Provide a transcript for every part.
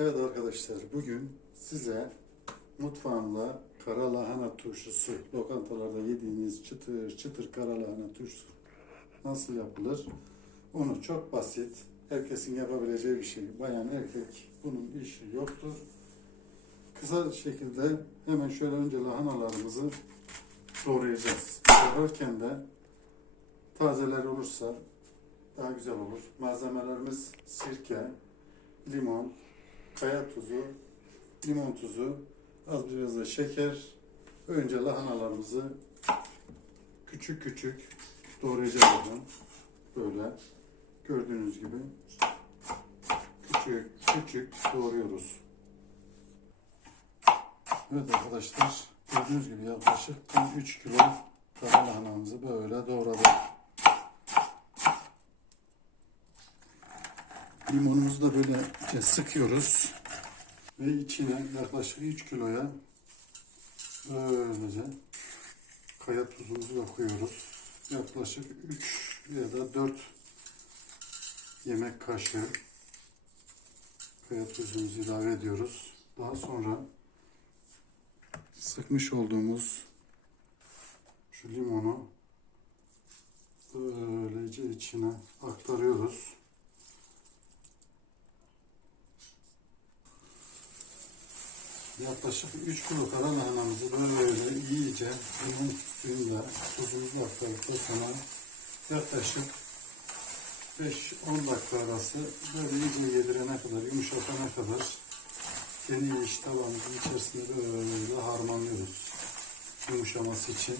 Evet arkadaşlar bugün size mutfağımda kara lahana turşusu, lokantalarda yediğiniz çıtır çıtır kara lahana turşusu nasıl yapılır? Onu çok basit, herkesin yapabileceği bir şey. Bayan erkek bunun işi yoktur. Kısa şekilde hemen şöyle önce lahanalarımızı doğrayacağız. Doğrarken de tazeler olursa daha güzel olur. Malzemelerimiz sirke, limon, kaya tuzu, limon tuzu, az biraz da şeker. Önce lahanalarımızı küçük küçük doğrayacağız. Böyle gördüğünüz gibi küçük küçük doğruyoruz. Evet arkadaşlar gördüğünüz gibi yaklaşık 3 kilo kara lahanamızı böyle doğradık. Limonumuzu da böyle sıkıyoruz. Ve içine yaklaşık 3 kiloya böylece kaya tuzumuzu da koyuyoruz. Yaklaşık 3 ya da 4 yemek kaşığı kaya tuzumuzu ilave ediyoruz. Daha sonra sıkmış olduğumuz şu limonu böylece içine aktarıyoruz. Yaklaşık 3 kilo kara lahanamızı böyle iyice limon suyuyla tuzumuzu aktardıktan sonra yaklaşık 5-10 dakika arası böyle iyice yedirene kadar, yumuşatana kadar geniş tabağımızın içerisinde böyle harmanlıyoruz. Yumuşaması için,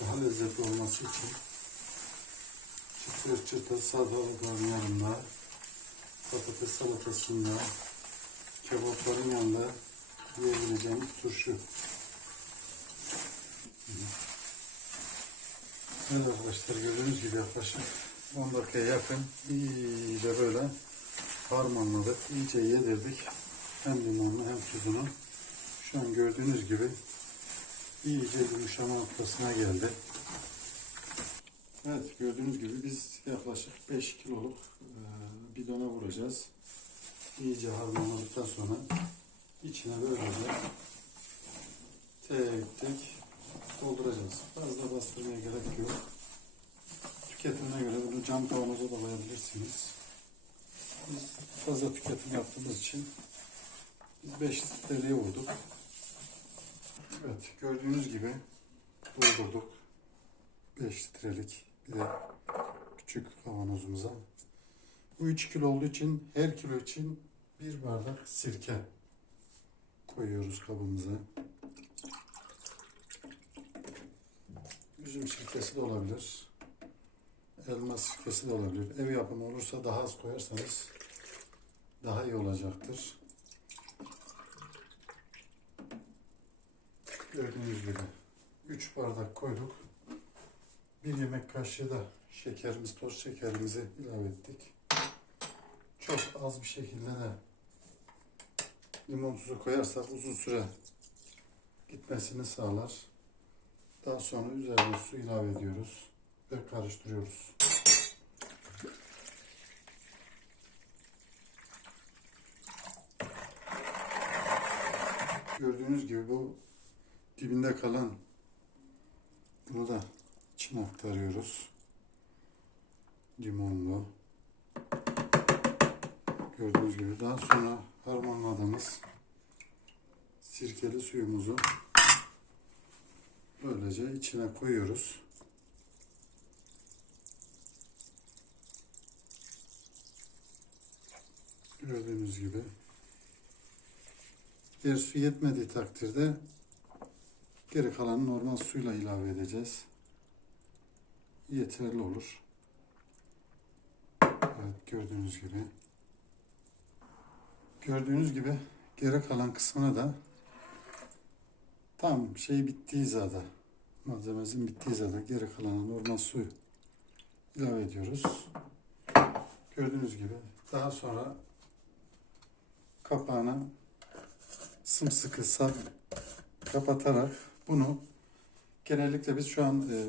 daha lezzetli olması için. Çıtır çıtır salatalıkların yanında, patates salatasında, kebapların yanında yiyebileceğimiz turşu. Evet arkadaşlar gördüğünüz gibi yaklaşık 10 dakikaya yakın iyice böyle harmanladık, iyice yedirdik. Hem limonunu hem tuzunu. Şu an gördüğünüz gibi iyice yumuşama noktasına geldi. Evet gördüğünüz gibi biz yaklaşık 5 kiloluk bidona vuracağız. İyice harmanladıktan sonra içine böylece tek tek dolduracağız. Fazla bastırmaya gerek yok. Tüketimine göre bunu cam kavanoza da koyabilirsiniz. Biz fazla tüketim yaptığımız için biz 5 litreliğe vurduk. Evet gördüğünüz gibi doldurduk. 5 litrelik bir de küçük kavanozumuza. Bu 3 kilo olduğu için her kilo için bir bardak sirke koyuyoruz kabımıza. Üzüm sirkesi de olabilir. Elma sirkesi de olabilir. Ev yapımı olursa daha az koyarsanız daha iyi olacaktır. Gördüğünüz gibi 3 bardak koyduk. Bir yemek kaşığı da şekerimiz, toz şekerimizi ilave ettik. Çok az bir şekilde de limon tuzu koyarsak uzun süre gitmesini sağlar. Daha sonra üzerine su ilave ediyoruz ve karıştırıyoruz. Gördüğünüz gibi bu dibinde kalan bunu da içine aktarıyoruz. Limonlu. Gördüğünüz gibi daha sonra harmanladığımız sirkeli suyumuzu böylece içine koyuyoruz. Gördüğünüz gibi. Eğer su yetmediği takdirde geri kalanı normal suyla ilave edeceğiz. Yeterli olur. Evet gördüğünüz gibi. Gördüğünüz gibi geri kalan kısmına da tam şey bittiği zada malzememizin bittiği zada geri kalan normal suyu ilave ediyoruz. Gördüğünüz gibi daha sonra kapağını sımsıkı sap kapatarak bunu genellikle biz şu an e,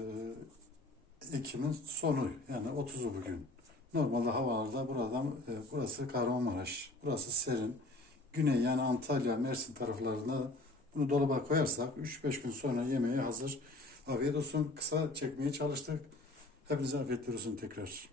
Ekim'in sonu yani 30'u bugün. Normalde havalarda buradan e, burası Kahramanmaraş. Burası serin. güney yani Antalya, Mersin taraflarına bunu dolaba koyarsak 3-5 gün sonra yemeğe hazır. Afiyet olsun. Kısa çekmeye çalıştık. Hepinize afiyetler olsun tekrar.